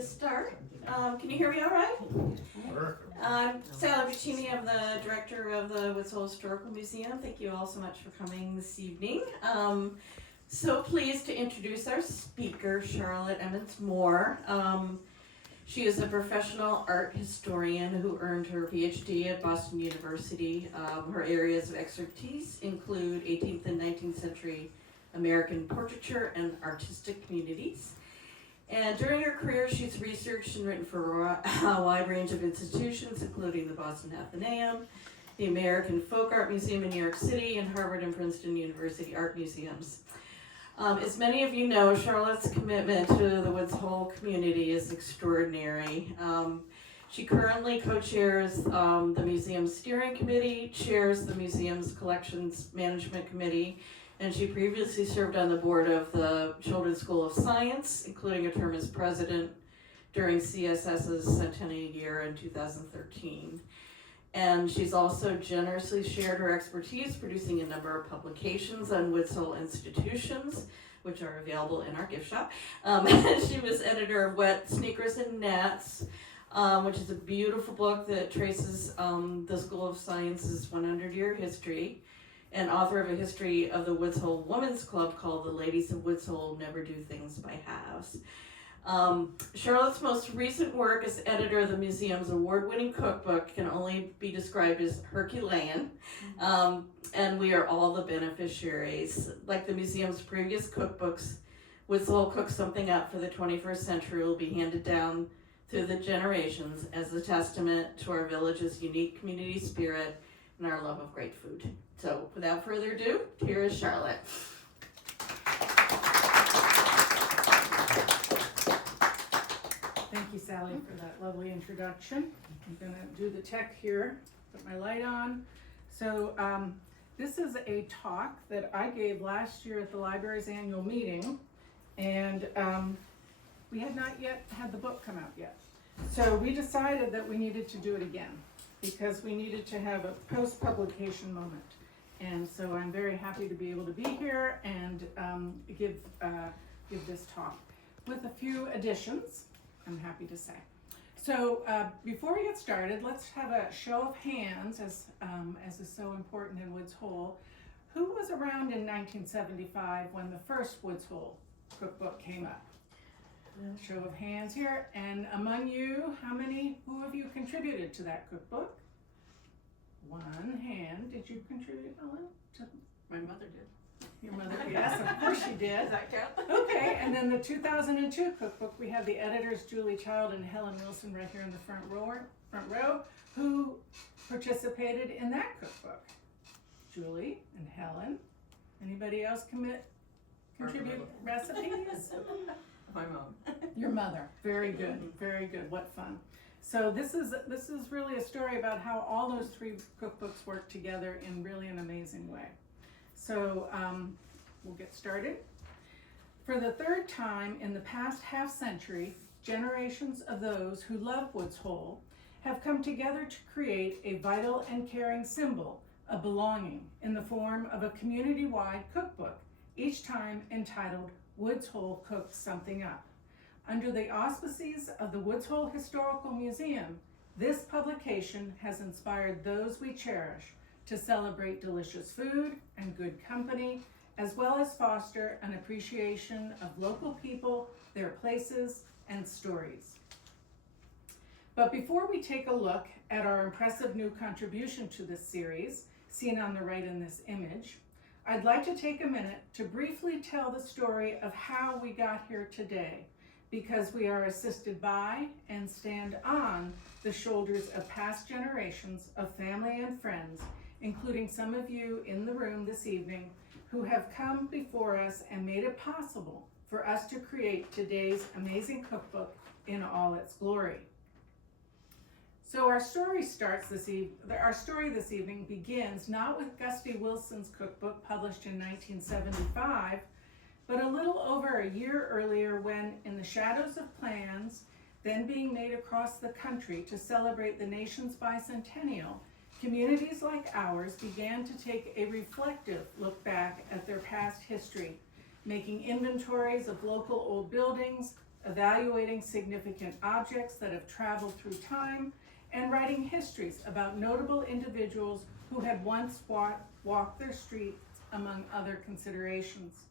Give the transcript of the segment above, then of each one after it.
to start. Can you hear me all right? I'm Sally Puccini. I'm the director of the Woods Hole Historical Museum. Thank you all so much for coming this evening. So pleased to introduce our speaker, Charlotte Emans Moore. She is a professional art historian who earned her PhD at Boston University. Her areas of expertise include 18th and 19th century American portraiture and artistic communities. And during her career, she's researched and written for a wide range of institutions, including the Boston Athenaeum, the American Folk Art Museum in New York City, and Harvard and Princeton University Art Museums. As many of you know, Charlotte's commitment to the Woods Hole community is extraordinary. She currently co-chairs the museum's steering committee, chairs the museum's collections management committee, and she previously served on the board of the Children's School of Science, including a term as president during CSS's centennial year in 2013. And she's also generously shared her expertise producing a number of publications on Woods Hole institutions, which are available in our gift shop. She was editor of Wet Sneakers and Nets, which is a beautiful book that traces the School of Science's 100-year history, and author of a history of the Woods Hole Women's Club called The Ladies of Woods Hole Never Do Things by Halves. Charlotte's most recent work as editor of the museum's award-winning cookbook can only be described as Herculean, and we are all the beneficiaries. Like the museum's previous cookbooks, Woods Hole Cooks Something Up for the 21st Century will be handed down through the generations as a testament to our village's unique community spirit and our love of great food. So without further ado, here is Charlotte. Thank you, Sally, for that lovely introduction. I'm going to do the tech here, put my light on. So this is a talk that I gave last year at the library's annual meeting, and we had not yet had the book come out yet. So we decided that we needed to do it again because we needed to have a post-publication moment. And so I'm very happy to be able to be here and give this talk with a few additions, I'm happy to say. So before we get started, let's have a show of hands, as is so important in Woods Hole. Who was around in 1975 when the first Woods Hole cookbook came up? Show of hands here. And among you, who of you contributed to that cookbook? One hand. Did you contribute, Helen? My mother did. Your mother, yes, of course she did. Does that count? Okay, and then the 2002 cookbook, we have the editors Julie Child and Helen Wilson right here in the front row, who participated in that cookbook. Julie and Helen. Anybody else contribute recipes? My mom. Your mother. Very good, very good. What fun. So this is really a story about how all those three cookbooks work together in really an amazing way. So we'll get started. For the third time in the past half century, generations of those who love Woods Hole have come together to create a vital and caring symbol of belonging in the form of a community-wide cookbook, each time entitled Woods Hole Cooks Something Up. Under the auspices of the Woods Hole Historical Museum, this publication has inspired those we cherish to celebrate delicious food and good company, as well as foster an appreciation of local people, their places, and stories. But before we take a look at our impressive new contribution to this series, seen on the right in this image, I'd like to take a minute to briefly tell the story of how we got here today, because we are assisted by and stand on the shoulders of past generations of family and friends, including some of you in the room this evening who have come before us and made it possible for us to create today's amazing cookbook in all its glory. So our story this evening begins not with Gusty Wilson's cookbook published in 1975, but a little over a year earlier when, in the shadows of plans then being made across the country to celebrate the nation's bicentennial, communities like ours began to take a reflective look back at their past history, making inventories of local old buildings, evaluating significant objects that have traveled through time, and writing histories about notable individuals who had once walked their streets, among other considerations.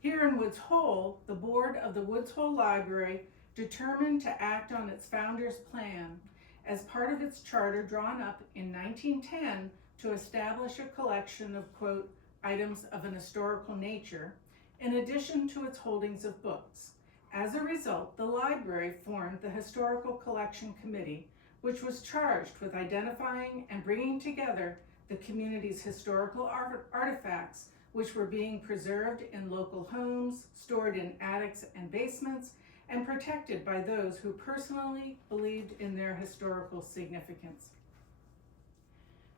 Here in Woods Hole, the board of the Woods Hole Library determined to act on its founder's plan as part of its charter drawn up in 1910 to establish a collection of, quote, items of an historical nature, in addition to its holdings of books. As a result, the library formed the Historical Collection Committee, which was charged with identifying and bringing together the community's historical artifacts, which were being preserved in local homes, stored in attics and basements, and protected by those who personally believed in their historical significance.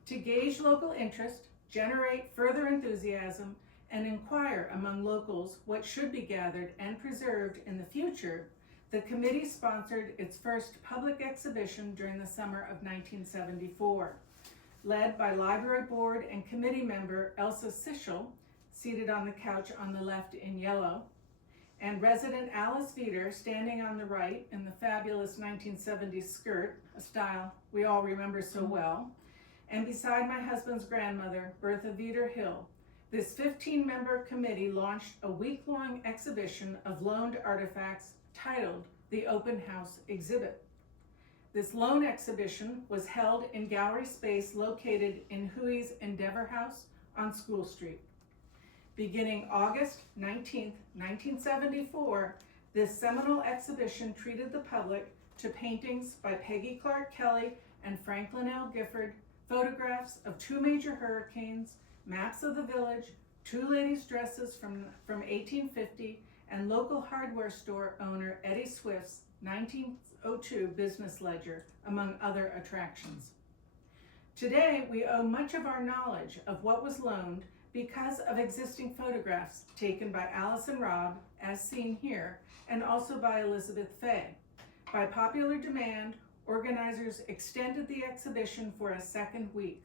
To gauge local interest, generate further enthusiasm, and inquire among locals what should be gathered and preserved in the future, the committee sponsored its first public exhibition during the summer of 1974. Led by library board and committee member Elsa Sichel, seated on the couch on the left in yellow, and resident Alice Veeder standing on the right in the fabulous 1970s skirt, a style we all remember so well, and beside my husband's grandmother, Bertha Veeder Hill, this 15-member committee launched a week-long exhibition of loaned artifacts titled the Open House Exhibit. This loan exhibition was held in gallery space located in Huey's Endeavor House on School Street. Beginning August 19, 1974, this seminal exhibition treated the public to paintings by Peggy Clark Kelly and Franklin L. Gifford, photographs of two major hurricanes, maps of the village, two ladies' dresses from 1850, and local hardware store owner Eddie Swift's 1902 business ledger, among other attractions. Today, we owe much of our knowledge of what was loaned because of existing photographs taken by Alice and Rob, as seen here, and also by Elizabeth Fay. By popular demand, organizers extended the exhibition for a second week,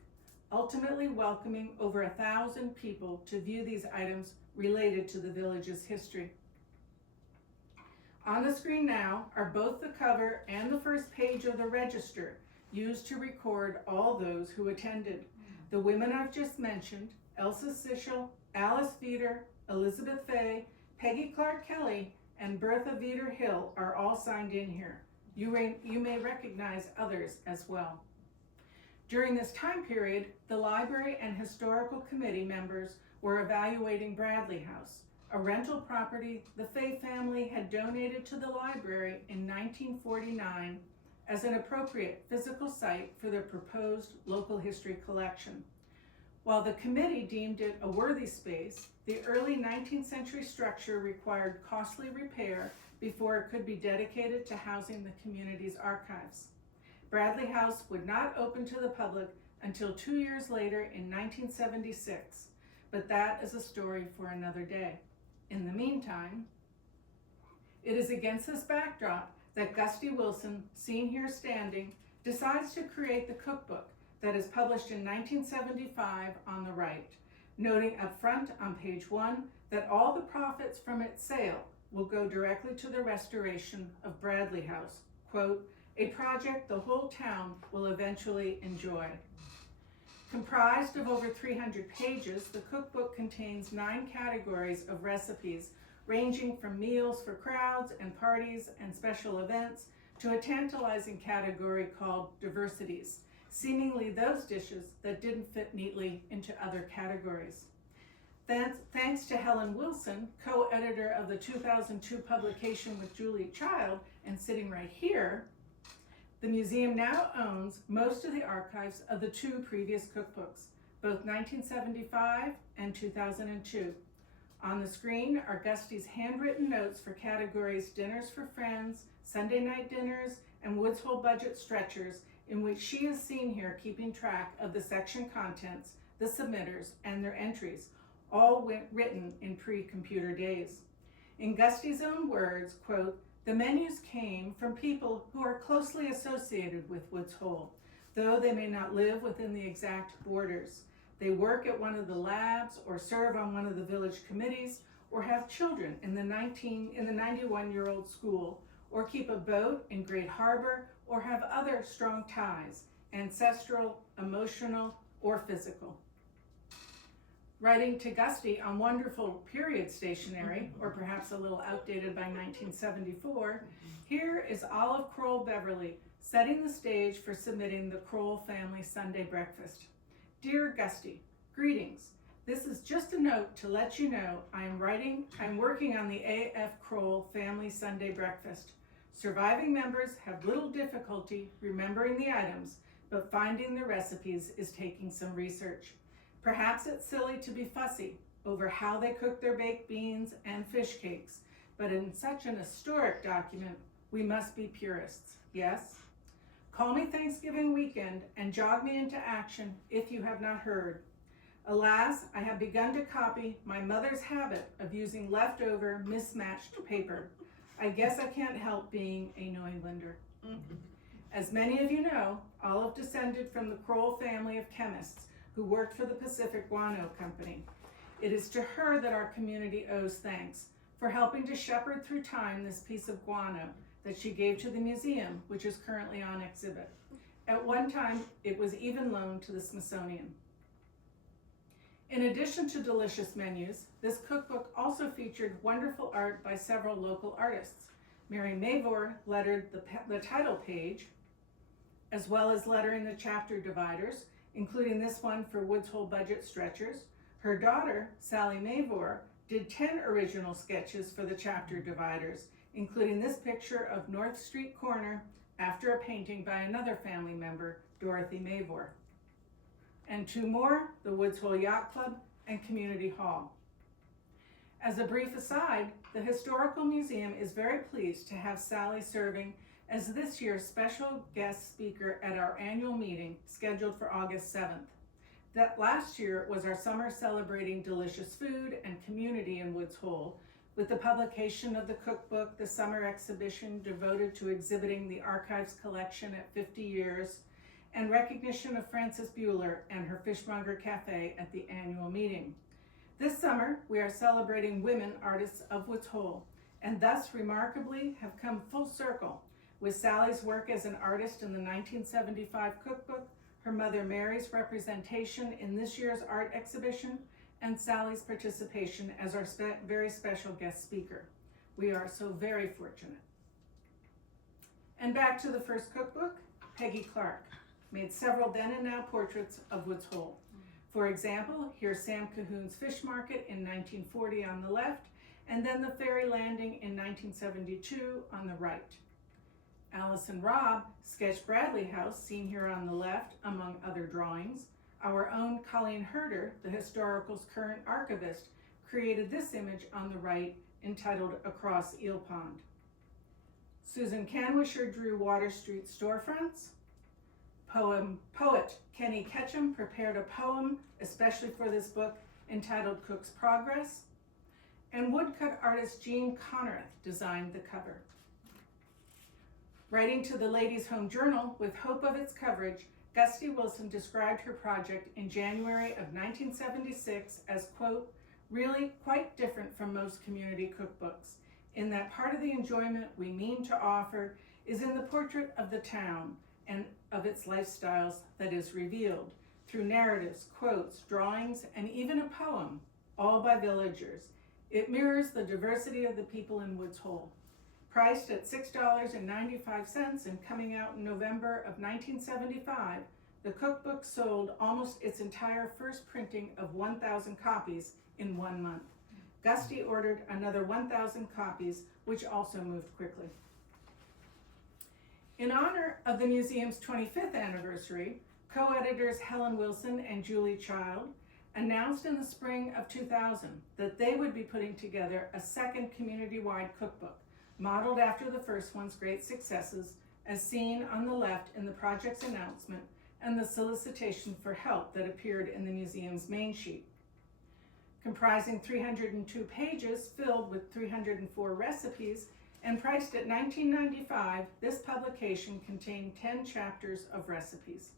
ultimately welcoming over 1,000 people to view these items related to the village's history. On the screen now are both the cover and the first page of the register used to record all those who attended. The women I've just mentioned, Elsa Sichel, Alice Veeder, Elizabeth Fay, Peggy Clark Kelly, and Bertha Veeder Hill are all signed in here. You may recognize others as well. During this time period, the library and historical committee members were evaluating Bradley House, a rental property the Fay family had donated to the library in 1949 as an appropriate physical site for their proposed local history collection. While the committee deemed it a worthy space, the early 19th century structure required costly repair before it could be dedicated to housing the community's archives. Bradley House would not open to the public until 2 years later in 1976, but that is a story for another day. In the meantime, it is against this backdrop that Gusty Wilson, seen here standing, decides to create the cookbook that is published in 1975 on the right, noting up front on page 1 that all the profits from its sale will go directly to the restoration of Bradley House, quote, a project the whole town will eventually enjoy. Comprised of over 300 pages, the cookbook contains 9 categories of recipes ranging from meals for crowds and parties and special events to a tantalizing category called diversities, seemingly those dishes that didn't fit neatly into other categories. Thanks to Helen Wilson, co-editor of the 2002 publication with Julie Child, and sitting right here, the museum now owns most of the archives of the 2 previous cookbooks, both 1975 and 2002. On the screen are Gusty's handwritten notes for categories Dinners for Friends, Sunday Night Dinners, and Woods Hole Budget Stretchers, in which she is seen here keeping track of the section contents, the submitters, and their entries, all written in pre-computer days. In Gusty's own words, quote, the menus came from people who are closely associated with Woods Hole, though they may not live within the exact borders. They work at one of the labs or serve on one of the village committees or have children in the 91-year-old school, or keep a boat in Great Harbor, or have other strong ties, ancestral, emotional, or physical. Writing to Gusty on wonderful period stationery, or perhaps a little outdated by 1974, here is Olive Kroll Beverly setting the stage for submitting the Kroll family Sunday breakfast. Dear Gusty, greetings. This is just a note to let you know I'm working on the A.F. Kroll family Sunday breakfast. Surviving members have little difficulty remembering the items, but finding the recipes is taking some research. Perhaps it's silly to be fussy over how they cook their baked beans and fish cakes, but in such an historic document, we must be purists, yes? Call me Thanksgiving weekend and jog me into action if you have not heard. Alas, I have begun to copy my mother's habit of using leftover, mismatched paper. I guess I can't help being a New Englander. As many of you know, Olive descended from the Kroll family of chemists who worked for the Pacific Guano Company. It is to her that our community owes thanks for helping to shepherd through time this piece of guano that she gave to the museum, which is currently on exhibit. At one time, it was even loaned to the Smithsonian. In addition to delicious menus, this cookbook also featured wonderful art by several local artists. Mary Mavor lettered the title page, as well as lettering the chapter dividers, including this one for Woods Hole budget stretchers. Her daughter, Sally Mavor, did 10 original sketches for the chapter dividers, including this picture of North Street Corner after a painting by another family member, Dorothy Mavor. And 2 more, the Woods Hole Yacht Club and Community Hall. As a brief aside, the Historical Museum is very pleased to have Sally serving as this year's special guest speaker at our annual meeting scheduled for August 7th. That last year was our summer celebrating delicious food and community in Woods Hole, with the publication of the cookbook, the summer exhibition devoted to exhibiting the archives collection at 50 years, and recognition of Frances Bueller and her Fishmonger Cafe at the annual meeting. This summer, we are celebrating women artists of Woods Hole, and thus remarkably have come full circle with Sally's work as an artist in the 1975 cookbook, her mother Mary's representation in this year's art exhibition, and Sally's participation as our very special guest speaker. We are so very fortunate. And back to the first cookbook, Peggy Clark made several then and now portraits of Woods Hole. For example, here's Sam Cahoon's Fish Market in 1940 on the left, and then the Ferry Landing in 1972 on the right. Allison Robb sketched Bradley House, seen here on the left, among other drawings. Our own Colleen Herder, the Historical's current archivist, created this image on the right, entitled Across Eel Pond. Susan Canwisher drew Water Street storefronts. Poet Kenny Ketchum prepared a poem especially for this book entitled Cook's Progress. And woodcut artist Jean Connerth designed the cover. Writing to the Ladies' Home Journal with hope of its coverage, Gusty Wilson described her project in January of 1976 as, quote, really quite different from most community cookbooks, in that part of the enjoyment we mean to offer is in the portrait of the town and of its lifestyles that is revealed through narratives, quotes, drawings, and even a poem, all by villagers. It mirrors the diversity of the people in Woods Hole. Priced at $6.95 and coming out in November of 1975, the cookbook sold almost its entire first printing of 1,000 copies in 1 month. Gusty ordered another 1,000 copies, which also moved quickly. In honor of the museum's 25th anniversary, co-editors Helen Wilson and Julie Child announced in the spring of 2000 that they would be putting together a second community-wide cookbook, modeled after the first one's great successes, as seen on the left in the project's announcement and the solicitation for help that appeared in the museum's main sheet. Comprising 302 pages filled with 304 recipes and priced at $19.95, this publication contained 10 chapters of recipes.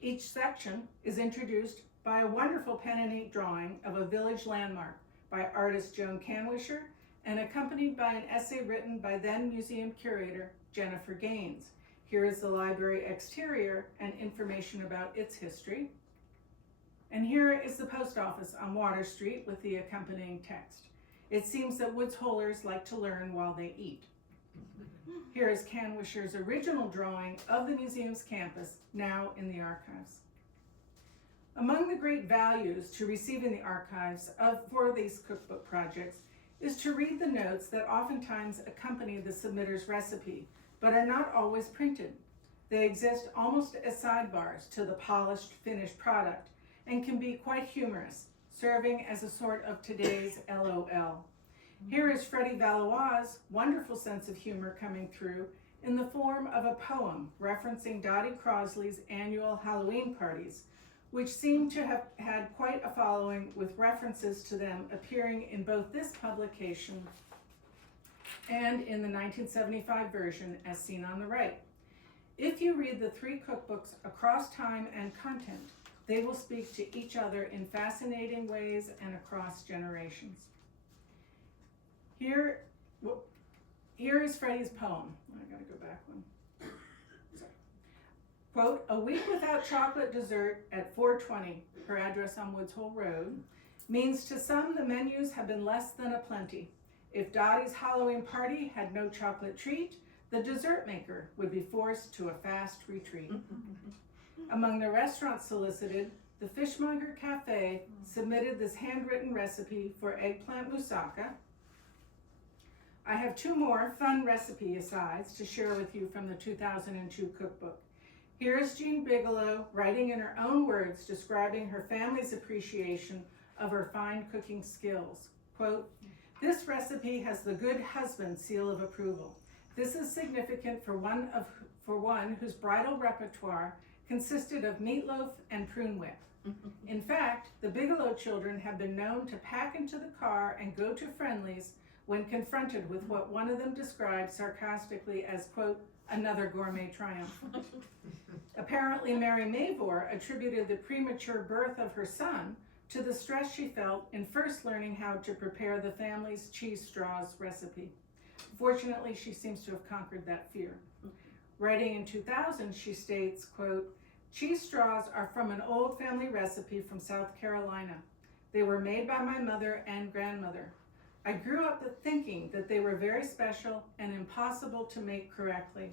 Each section is introduced by a wonderful pen and ink drawing of a village landmark by artist Joan Canwisher and accompanied by an essay written by then museum curator Jennifer Gaines. Here is the library exterior and information about its history. And here is the post office on Water Street with the accompanying text. It seems that Woods Holers like to learn while they eat. Here is Canwisher's original drawing of the museum's campus, now in the archives. Among the great values to receiving the archives for these cookbook projects is to read the notes that oftentimes accompany the submitter's recipe, but are not always printed. They exist almost as sidebars to the polished, finished product and can be quite humorous, serving as a sort of today's LOL. Here is Freddie Valois' wonderful sense of humor coming through in the form of a poem referencing Dottie Crosley's annual Halloween parties, which seem to have had quite a following with references to them appearing in both this publication and in the 1975 version as seen on the right. If you read the three cookbooks across time and content, they will speak to each other in fascinating ways and across generations. Here is Freddie's poem. I gotta go back one. Quote, "A week without chocolate dessert at 420, her address on Woods Hole Road, means to some the menus have been less than a plenty. If Dottie's Halloween party had no chocolate treat, the dessert maker would be forced to a fast retreat." Among the restaurants solicited, the Fishmonger Cafe submitted this handwritten recipe for eggplant moussaka. I have two more fun recipe asides to share with you from the 2002 cookbook. Here is Jean Bigelow writing in her own words describing her family's appreciation of her fine cooking skills. Quote, "This recipe has the good husband seal of approval. This is significant for one whose bridal repertoire consisted of meatloaf and prune whip. In fact, the Bigelow children have been known to pack into the car and go to Friendly's when confronted with what one of them described sarcastically as, quote, another gourmet triumph. Apparently, Mary Mavor attributed the premature birth of her son to the stress she felt in first learning how to prepare the family's cheese straws recipe. Fortunately, she seems to have conquered that fear. Writing in 2000, she states, quote, "Cheese straws are from an old family recipe from South Carolina. They were made by my mother and grandmother. I grew up thinking that they were very special and impossible to make correctly.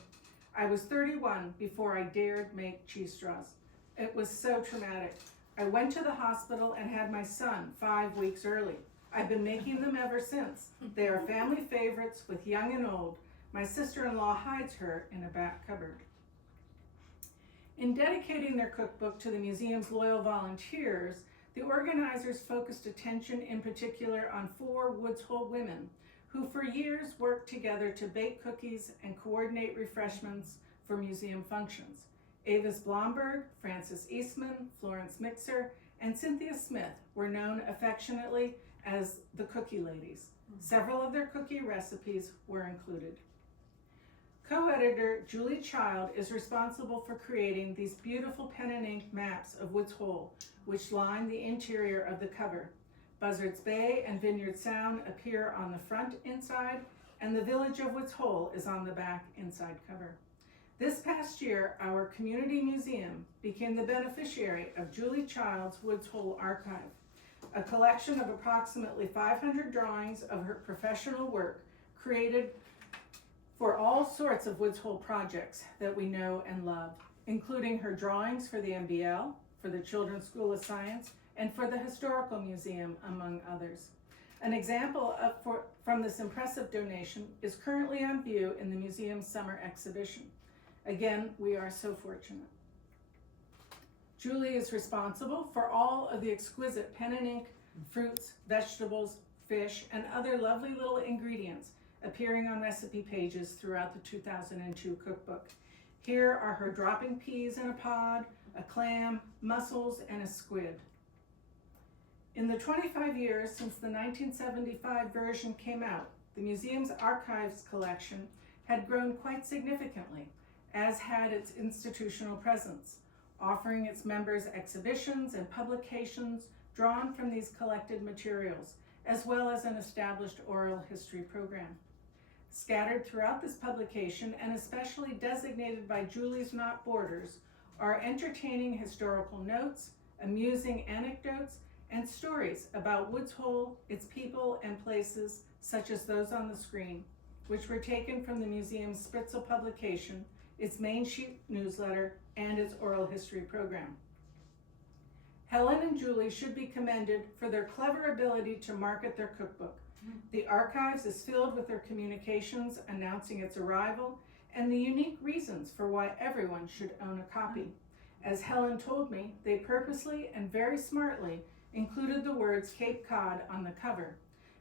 I was 31 before I dared make cheese straws. It was so traumatic. I went to the hospital and had my son 5 weeks early. I've been making them ever since. They are family favorites with young and old. My sister-in-law hides her in a back cupboard." In dedicating their cookbook to the museum's loyal volunteers, the organizers focused attention in particular on 4 Woods Hole women who for years worked together to bake cookies and coordinate refreshments for museum functions. Avis Blomberg, Frances Eastman, Florence Mixer, and Cynthia Smith were known affectionately as the Cookie Ladies. Several of their cookie recipes were included. Co-editor Julie Child is responsible for creating these beautiful pen and ink maps of Woods Hole, which line the interior of the cover. Buzzards Bay and Vineyard Sound appear on the front inside, and the village of Woods Hole is on the back inside cover. This past year, our community museum became the beneficiary of Julie Child's Woods Hole Archive, a collection of approximately 500 drawings of her professional work created for all sorts of Woods Hole projects that we know and love, including her drawings for the MBL, for the Children's School of Science, and for the Historical Museum, among others. An example from this impressive donation is currently on view in the museum's summer exhibition. Again, we are so fortunate. Julie is responsible for all of the exquisite pen and ink, fruits, vegetables, fish, and other lovely little ingredients appearing on recipe pages throughout the 2002 cookbook. Here are her dropping peas in a pod, a clam, mussels, and a squid. In the 25 years since the 1975 version came out, the museum's archives collection had grown quite significantly, as had its institutional presence, offering its members exhibitions and publications drawn from these collected materials, as well as an established oral history program. Scattered throughout this publication, and especially designated by Julie's Not Borders, are entertaining historical notes, amusing anecdotes, and stories about Woods Hole, its people, and places such as those on the screen, which were taken from the museum's Spritzel publication, its main sheet newsletter, and its oral history program. Helen and Julie should be commended for their clever ability to market their cookbook. The archives is filled with their communications announcing its arrival and the unique reasons for why everyone should own a copy. As Helen told me, they purposely and very smartly included the words Cape Cod on the cover,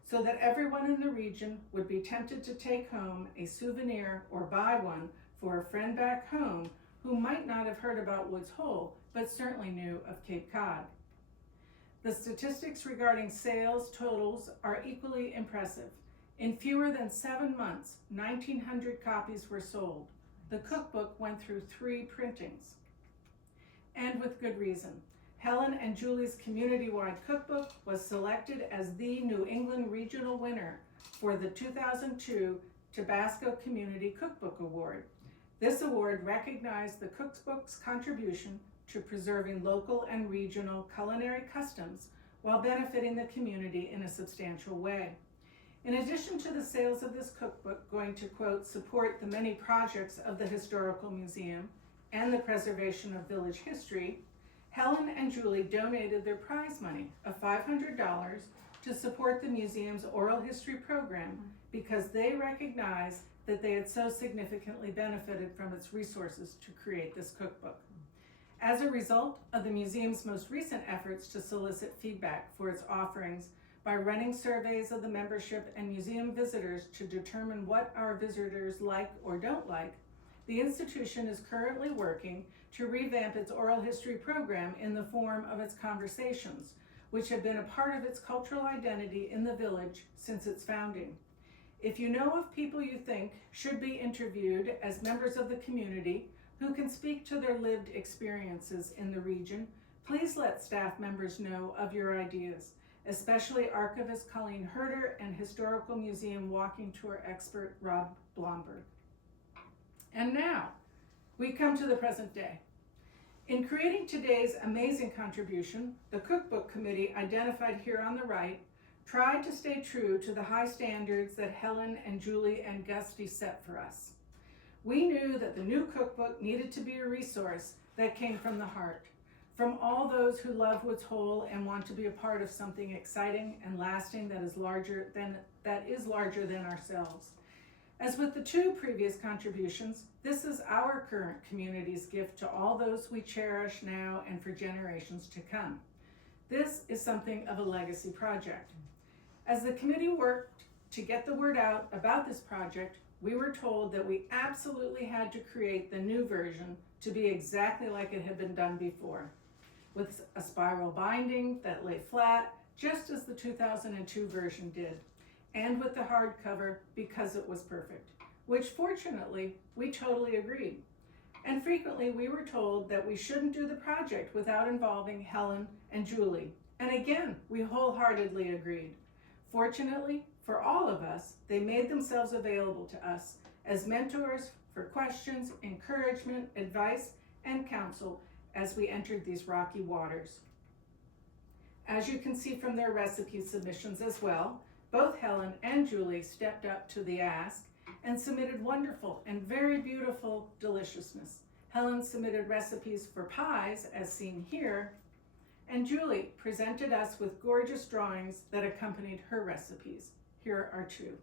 so that everyone in the region would be tempted to take home a souvenir or buy one for a friend back home who might not have heard about Woods Hole, but certainly knew of Cape Cod. The statistics regarding sales totals are equally impressive. In fewer than 7 months, 1,900 copies were sold. The cookbook went through 3 printings. And with good reason. Helen and Julie's community-wide cookbook was selected as the New England regional winner for the 2002 Tabasco Community Cookbook Award. This award recognized the cookbook's contribution to preserving local and regional culinary customs while benefiting the community in a substantial way. In addition to the sales of this cookbook going to, quote, support the many projects of the Historical Museum and the preservation of village history, Helen and Julie donated their prize money of $500 to support the museum's oral history program because they recognized that they had so significantly benefited from its resources to create this cookbook. As a result of the museum's most recent efforts to solicit feedback for its offerings by running surveys of the membership and museum visitors to determine what our visitors like or don't like, the institution is currently working to revamp its oral history program in the form of its conversations, which have been a part of its cultural identity in the village since its founding. If you know of people you think should be interviewed as members of the community who can speak to their lived experiences in the region, please let staff members know of your ideas, especially archivist Colleen Herder and Historical Museum walking tour expert Rob Blomberg. And now, we come to the present day. In creating today's amazing contribution, the Cookbook Committee, identified here on the right, tried to stay true to the high standards that Helen and Julie and Gusty set for us. We knew that the new cookbook needed to be a resource that came from the heart, from all those who love Woods Hole and want to be a part of something exciting and lasting that is larger than ourselves. As with the 2 previous contributions, this is our current community's gift to all those we cherish now and for generations to come. This is something of a legacy project. As the committee worked to get the word out about this project, we were told that we absolutely had to create the new version to be exactly like it had been done before, with a spiral binding that lay flat, just as the 2002 version did, and with the hardcover because it was perfect, which fortunately we totally agreed. And frequently we were told that we shouldn't do the project without involving Helen and Julie, and again we wholeheartedly agreed. Fortunately for all of us, they made themselves available to us as mentors for questions, encouragement, advice, and counsel as we entered these rocky waters. As you can see from their recipe submissions as well, both Helen and Julie stepped up to the ask and submitted wonderful and very beautiful deliciousness. Helen submitted recipes for pies, as seen here, and Julie presented us with gorgeous drawings that accompanied her recipes. Here are 2.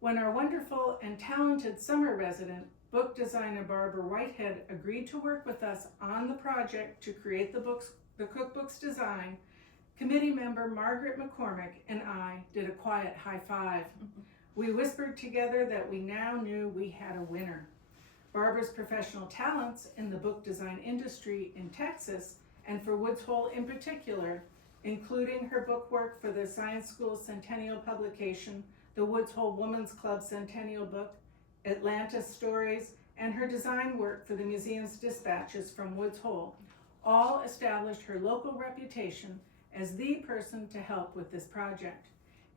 When our wonderful and talented summer resident, book designer Barbara Whitehead, agreed to work with us on the project to create the cookbook's design, committee member Margaret McCormick and I did a quiet high five. We whispered together that we now knew we had a winner. Barbara's professional talents in the book design industry in Texas, and for Woods Hole in particular, including her book work for the Science School Centennial publication, the Woods Hole Women's Club Centennial book, Atlanta Stories, and her design work for the museum's dispatches from Woods Hole, all established her local reputation as the person to help with this project.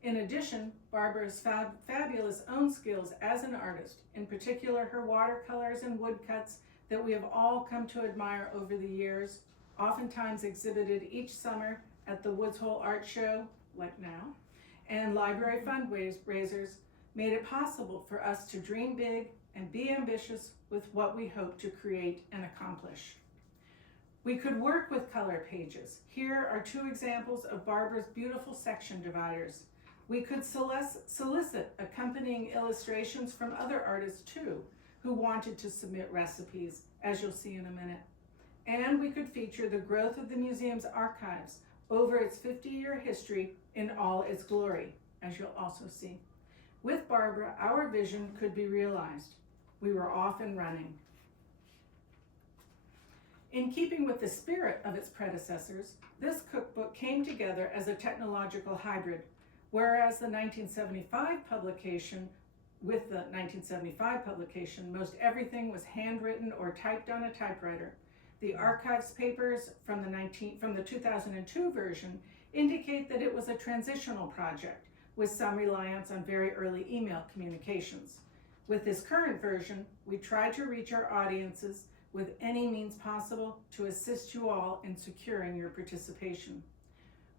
In addition, Barbara's fabulous own skills as an artist, in particular her watercolors and woodcuts that we have all come to admire over the years, oftentimes exhibited each summer at the Woods Hole Art Show, like now, and library fundraisers, made it possible for us to dream big and be ambitious with what we hope to create and accomplish. We could work with color pages. Here are two examples of Barbara's beautiful section dividers. We could solicit accompanying illustrations from other artists too, who wanted to submit recipes, as you'll see in a minute. And we could feature the growth of the museum's archives over its 50-year history in all its glory, as you'll also see. With Barbara, our vision could be realized. We were off and running. In keeping with the spirit of its predecessors, this cookbook came together as a technological hybrid, whereas the 1975 publication, most everything was handwritten or typed on a typewriter. The archives papers from the 2002 version indicate that it was a transitional project with some reliance on very early email communications. With this current version, we try to reach our audiences with any means possible to assist you all in securing your participation.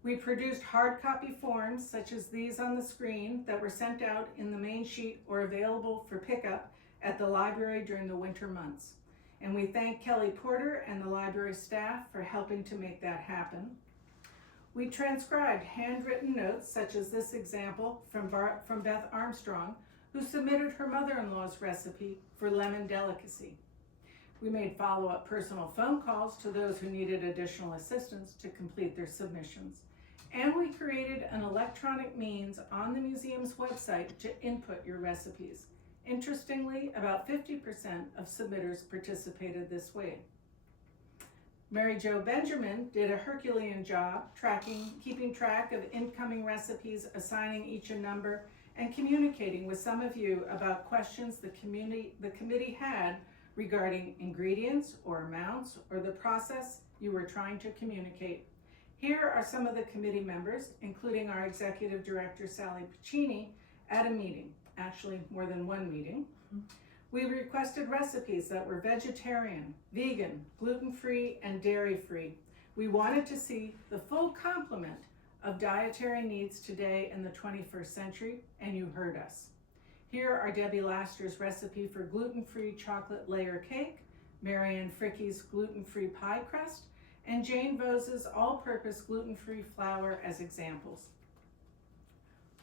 We produced hard copy forms such as these on the screen that were sent out in the main sheet or available for pickup at the library during the winter months. And we thank Kelly Porter and the library staff for helping to make that happen. We transcribed handwritten notes such as this example from Beth Armstrong, who submitted her mother-in-law's recipe for lemon delicacy. We made follow-up personal phone calls to those who needed additional assistance to complete their submissions. And we created an electronic means on the museum's website to input your recipes. Interestingly, about 50% of submitters participated this way. Mary Jo Benjamin did a Herculean job keeping track of incoming recipes, assigning each a number, and communicating with some of you about questions the committee had regarding ingredients or amounts or the process you were trying to communicate. Here are some of the committee members, including our executive director, Sally Puccini, at a meeting, actually more than one meeting. We requested recipes that were vegetarian, vegan, gluten-free, and dairy-free. We wanted to see the full complement of dietary needs today in the 21st century, and you heard us. Here are Debbie Laster's recipe for gluten-free chocolate layer cake, Marianne Fricke's gluten-free pie crust, and Jane Vose's all-purpose gluten-free flour as examples.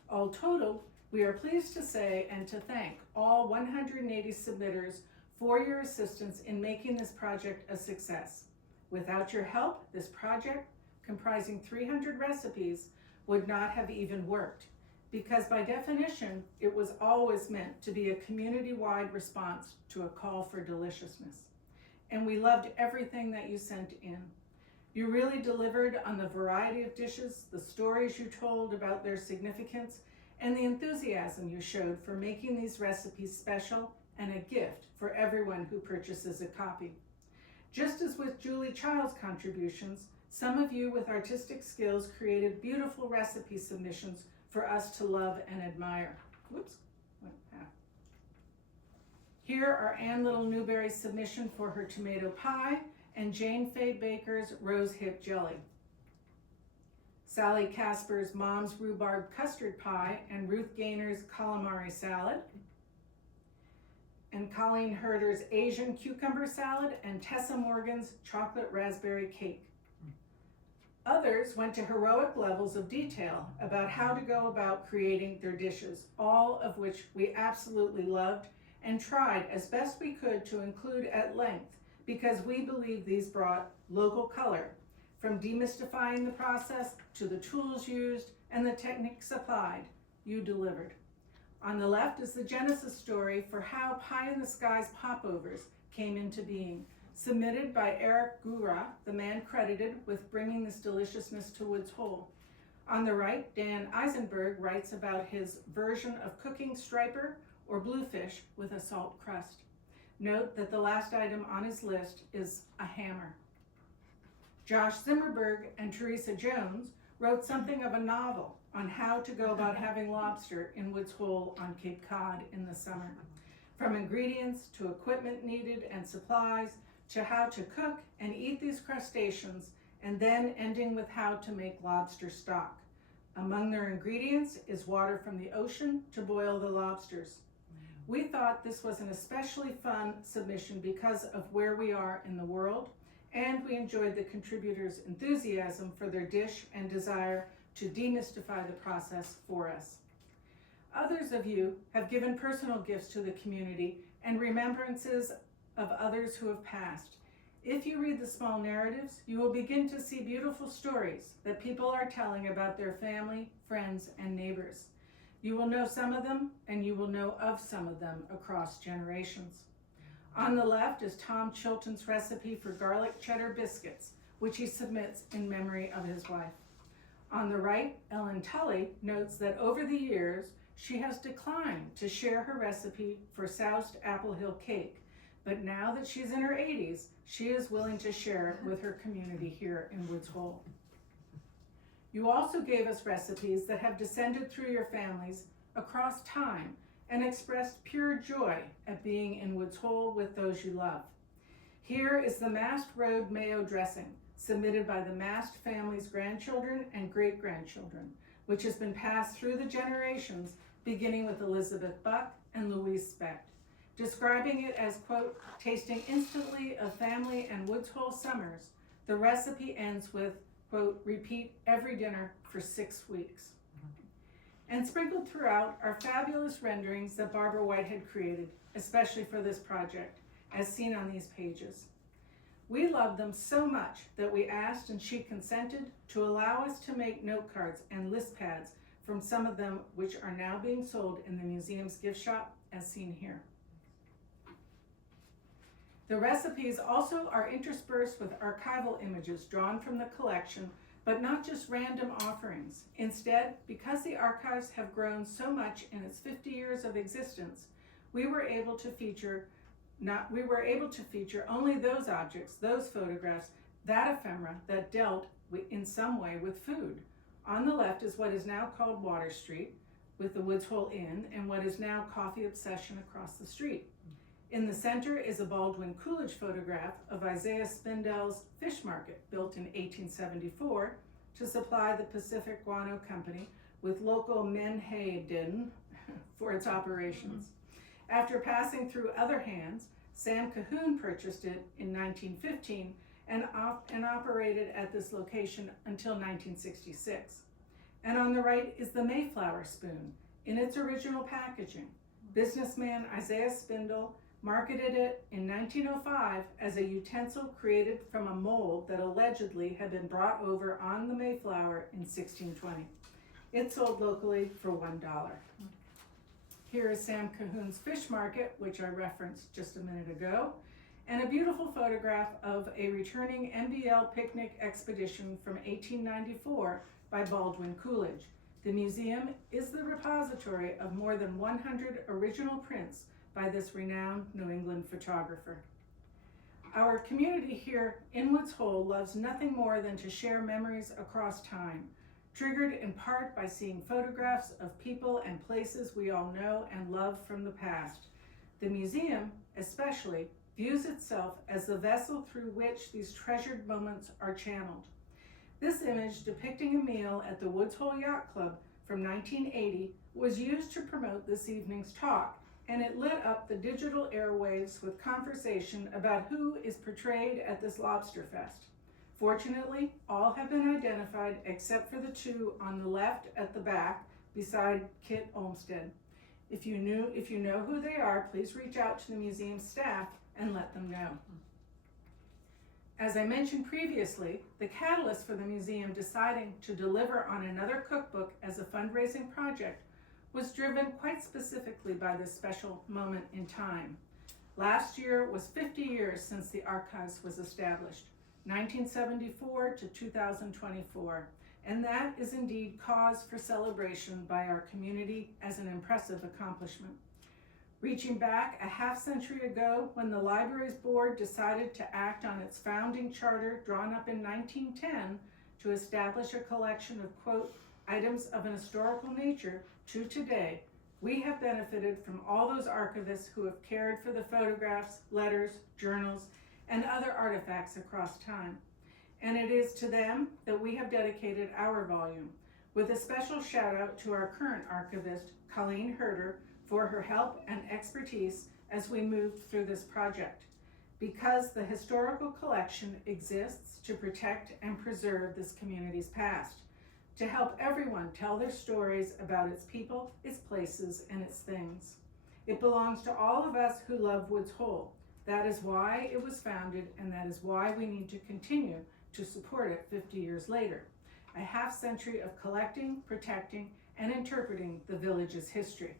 All total, we are pleased to say and to thank all 180 submitters for your assistance in making this project a success. Without your help, this project, comprising 300 recipes, would not have even worked, because by definition, it was always meant to be a community-wide response to a call for deliciousness. And we loved everything that you sent in. You really delivered on the variety of dishes, the stories you told about their significance, and the enthusiasm you showed for making these recipes special and a gift for everyone who purchases a copy. Just as with Julie Child's contributions, some of you with artistic skills created beautiful recipe submissions for us to love and admire. Whoops, went half. Here are Ann Little Newberry's submission for her tomato pie and Jane Faye Baker's rose hip jelly. Sally Casper's mom's rhubarb custard pie and Ruth Gaynor's calamari salad. And Colleen Herder's Asian cucumber salad and Tessa Morgan's chocolate raspberry cake. Others went to heroic levels of detail about how to go about creating their dishes, all of which we absolutely loved and tried as best we could to include at length, because we believe these brought local color, from demystifying the process to the tools used and the techniques applied. You delivered. On the left is the genesis story for how Pie in the Sky's popovers came into being, submitted by Eric Gura, the man credited with bringing this deliciousness to Woods Hole. On the right, Dan Eisenberg writes about his version of cooking striper or bluefish with a salt crust. Note that the last item on his list is a hammer. Josh Zimmerberg and Teresa Jones wrote something of a novel on how to go about having lobster in Woods Hole on Cape Cod in the summer. From ingredients to equipment needed and supplies to how to cook and eat these crustaceans, and then ending with how to make lobster stock. Among their ingredients is water from the ocean to boil the lobsters. We thought this was an especially fun submission because of where we are in the world, and we enjoyed the contributors' enthusiasm for their dish and desire to demystify the process for us. Others of you have given personal gifts to the community and remembrances of others who have passed. If you read the small narratives, you will begin to see beautiful stories that people are telling about their family, friends, and neighbors. You will know some of them, and you will know of some of them across generations. On the left is Tom Chilton's recipe for garlic cheddar biscuits, which he submits in memory of his wife. On the right, Ellen Tully notes that over the years, she has declined to share her recipe for soused apple hill cake, but now that she's in her 80s, she is willing to share it with her community here in Woods Hole. You also gave us recipes that have descended through your families across time and expressed pure joy at being in Woods Hole with those you love. Here is the Mast Road mayo dressing, submitted by the Mast family's grandchildren and great-grandchildren, which has been passed through the generations, beginning with Elizabeth Buck and Louise Specht. Describing it as, quote, tasting instantly of family and Woods Hole summers, the recipe ends with, quote, repeat every dinner for 6 weeks. And sprinkled throughout are fabulous renderings that Barbara Whitehead created, especially for this project, as seen on these pages. We loved them so much that we asked and she consented to allow us to make note cards and list pads from some of them, which are now being sold in the museum's gift shop, as seen here. The recipes also are interspersed with archival images drawn from the collection, but not just random offerings. Instead, because the archives have grown so much in its 50 years of existence, we were able to feature only those objects, those photographs, that ephemera that dealt in some way with food. On the left is what is now called Water Street, with the Woods Hole Inn, and what is now Coffee Obsession across the street. In the center is a Baldwin Coolidge photograph of Isaiah Spindell's fish market, built in 1874 to supply the Pacific Guano Company with local menhaden for its operations. After passing through other hands, Sam Cahoon purchased it in 1915 and operated at this location until 1966. And on the right is the Mayflower spoon in its original packaging. Businessman Isaiah Spindell marketed it in 1905 as a utensil created from a mold that allegedly had been brought over on the Mayflower in 1620. It sold locally for $1. Here is Sam Cahoon's fish market, which I referenced just a minute ago, and a beautiful photograph of a returning NBL picnic expedition from 1894 by Baldwin Coolidge. The museum is the repository of more than 100 original prints by this renowned New England photographer. Our community here in Woods Hole loves nothing more than to share memories across time, triggered in part by seeing photographs of people and places we all know and love from the past. The museum, especially, views itself as the vessel through which these treasured moments are channeled. This image depicting a meal at the Woods Hole Yacht Club from 1980 was used to promote this evening's talk, and it lit up the digital airwaves with conversation about who is portrayed at this lobster fest. Fortunately, all have been identified except for the two on the left at the back beside Kit Olmsted. If you know who they are, please reach out to the museum staff and let them know. As I mentioned previously, the catalyst for the museum deciding to deliver on another cookbook as a fundraising project was driven quite specifically by this special moment in time. Last year was 50 years since the archives was established, 1974 to 2024, and that is indeed cause for celebration by our community as an impressive accomplishment. Reaching back a half-century ago when the library's board decided to act on its founding charter drawn up in 1910 to establish a collection of, quote, items of an historical nature to today, we have benefited from all those archivists who have cared for the photographs, letters, journals, and other artifacts across time. And it is to them that we have dedicated our volume, with a special shout out to our current archivist, Colleen Herder, for her help and expertise as we moved through this project. Because the historical collection exists to protect and preserve this community's past, to help everyone tell their stories about its people, its places, and its things. It belongs to all of us who love Woods Hole. That is why it was founded, and that is why we need to continue to support it 50 years later. A half century of collecting, protecting, and interpreting the village's history.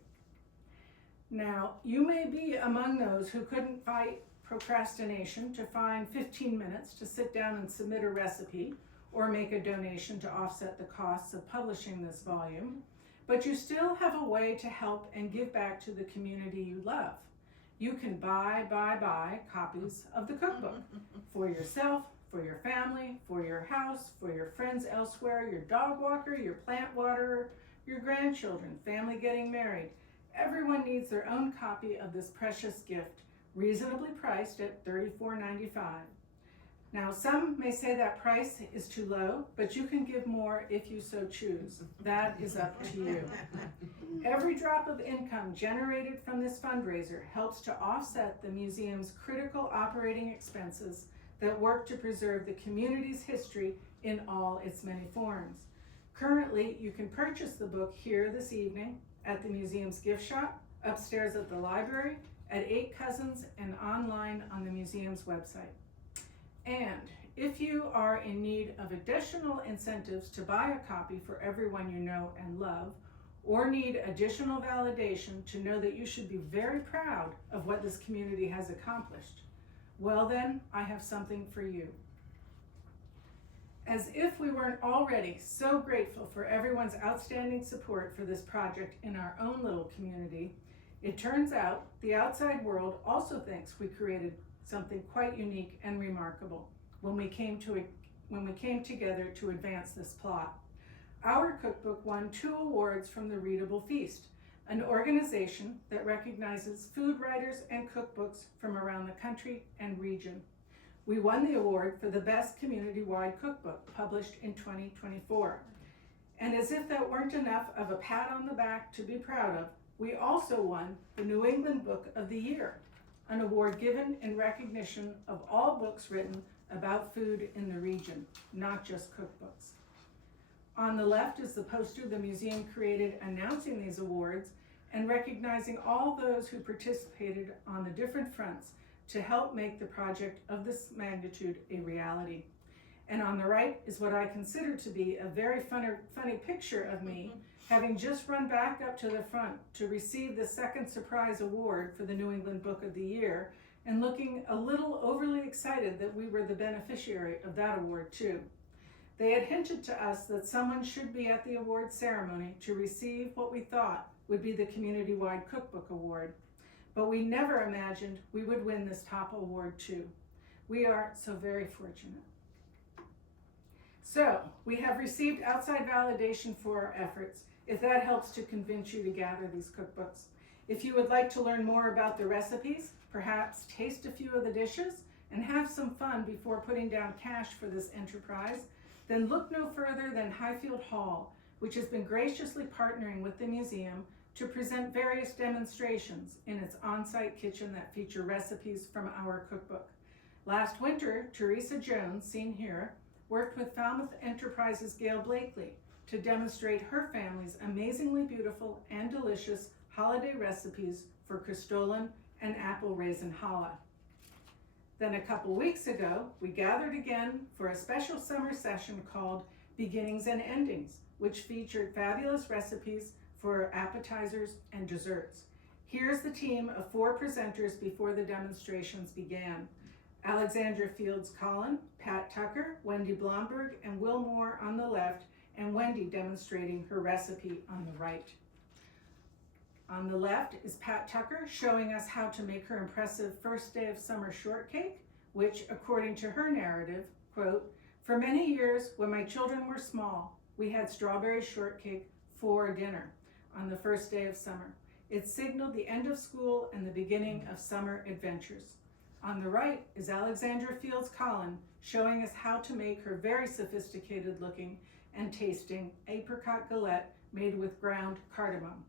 Now, you may be among those who couldn't fight procrastination to find 15 minutes to sit down and submit a recipe or make a donation to offset the costs of publishing this volume, but you still have a way to help and give back to the community you love. You can buy copies of the cookbook for yourself, for your family, for your house, for your friends elsewhere, your dog walker, your plant waterer, your grandchildren, family getting married. Everyone needs their own copy of this precious gift, reasonably priced at $34.95. Now, some may say that price is too low, but you can give more if you so choose. That is up to you. Every drop of income generated from this fundraiser helps to offset the museum's critical operating expenses that work to preserve the community's history in all its many forms. Currently, you can purchase the book here this evening at the museum's gift shop, upstairs at the library, at 8 Cousins, and online on the museum's website. And if you are in need of additional incentives to buy a copy for everyone you know and love, or need additional validation to know that you should be very proud of what this community has accomplished, well then, I have something for you. As if we weren't already so grateful for everyone's outstanding support for this project in our own little community, it turns out the outside world also thinks we created something quite unique and remarkable when we came together to advance this plot. Our cookbook won 2 awards from the Readable Feast, an organization that recognizes food writers and cookbooks from around the country and region. We won the award for the best community-wide cookbook published in 2024. And as if that weren't enough of a pat on the back to be proud of, we also won the New England Book of the Year, an award given in recognition of all books written about food in the region, not just cookbooks. On the left is the poster the museum created announcing these awards and recognizing all those who participated on the different fronts to help make the project of this magnitude a reality. And on the right is what I consider to be a very funny picture of me having just run back up to the front to receive the second surprise award for the New England Book of the Year, and looking a little overly excited that we were the beneficiary of that award too. They had hinted to us that someone should be at the award ceremony to receive what we thought would be the community-wide cookbook award, but we never imagined we would win this top award too. We are so very fortunate. So, we have received outside validation for our efforts, if that helps to convince you to gather these cookbooks. If you would like to learn more about the recipes, perhaps taste a few of the dishes, and have some fun before putting down cash for this enterprise, then look no further than Highfield Hall, which has been graciously partnering with the museum to present various demonstrations in its on-site kitchen that feature recipes from our cookbook. Last winter, Teresa Jones, seen here, worked with Falmouth Enterprises' Gail Blakely to demonstrate her family's amazingly beautiful and delicious holiday recipes for Kristolan and apple raisin challah. Then a couple weeks ago, we gathered again for a special summer session called Beginnings and Endings, which featured fabulous recipes for appetizers and desserts. Here's the team of 4 presenters before the demonstrations began. Alexandra Fields Collin, Pat Tucker, Wendy Blomberg, and Will Moore on the left, and Wendy demonstrating her recipe on the right. On the left is Pat Tucker showing us how to make her impressive first day of summer shortcake, which, according to her narrative, quote, For many years, when my children were small, we had strawberry shortcake for dinner on the first day of summer. It signaled the end of school and the beginning of summer adventures. On the right is Alexandra Fields Collin showing us how to make her very sophisticated looking and tasting apricot galette made with ground cardamom.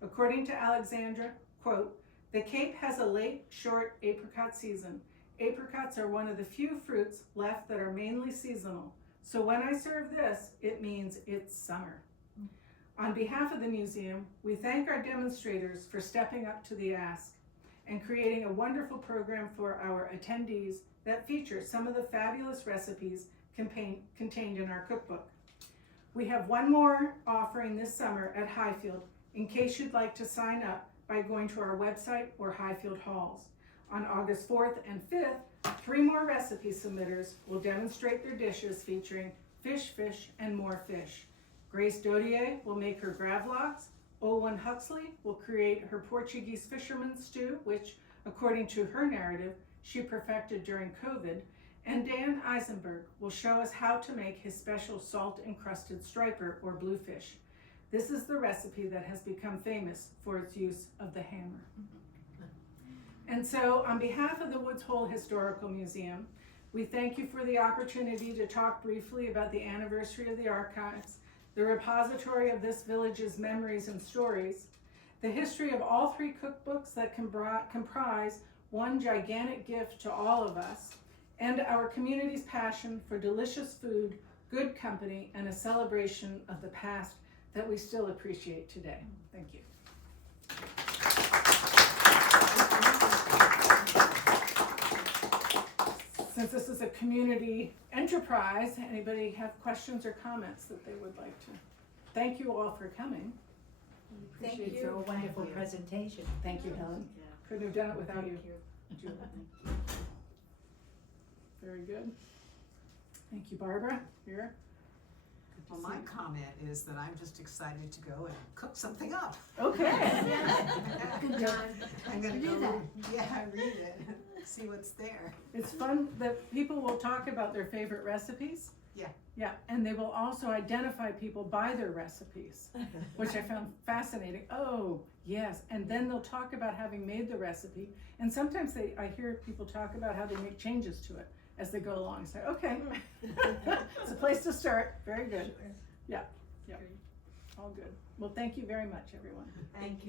According to Alexandra, quote, "The Cape has a late, short apricot season. Apricots are one of the few fruits left that are mainly seasonal. So when I serve this, it means it's summer." On behalf of the museum, we thank our demonstrators for stepping up to the ask and creating a wonderful program for our attendees that features some of the fabulous recipes contained in our cookbook. We have one more offering this summer at Highfield in case you'd like to sign up by going to our website or Highfield Halls. On August 4th and 5th, 3 more recipe submitters will demonstrate their dishes featuring fish, and more fish. Grace Dodier will make her gravlax. Olwen Huxley will create her Portuguese fisherman's stew, which, according to her narrative, she perfected during COVID. And Dan Eisenberg will show us how to make his special salt-encrusted striper or bluefish. This is the recipe that has become famous for its use of the hammer. And so, on behalf of the Woods Hole Historical Museum, we thank you for the opportunity to talk briefly about the anniversary of the archives, the repository of this village's memories and stories, the history of all 3 cookbooks that comprise one gigantic gift to all of us, and our community's passion for delicious food, good company, and a celebration of the past that we still appreciate today. Thank you. Since this is a community enterprise, anybody have questions or comments that they would like to? Thank you all for coming. Thank you for a wonderful presentation. Thank you, Helen. Couldn't have done it without you. Julie. Very good. Thank you, Barbara. Here. Well, my comment is that I'm just excited to go and cook something up. Okay. Good job. I'm gonna Do go, that. yeah, read it, see what's there. It's fun that people will talk about their favorite recipes. Yeah. Yeah, and they will also identify people by their recipes, which I found fascinating. Oh, yes, and then they'll talk about having made the recipe, and sometimes I hear people talk about how they make changes to it as they go along. So, okay, it's a place to start. Very good. Yeah, all good. Well, thank you very much, everyone. Thank you.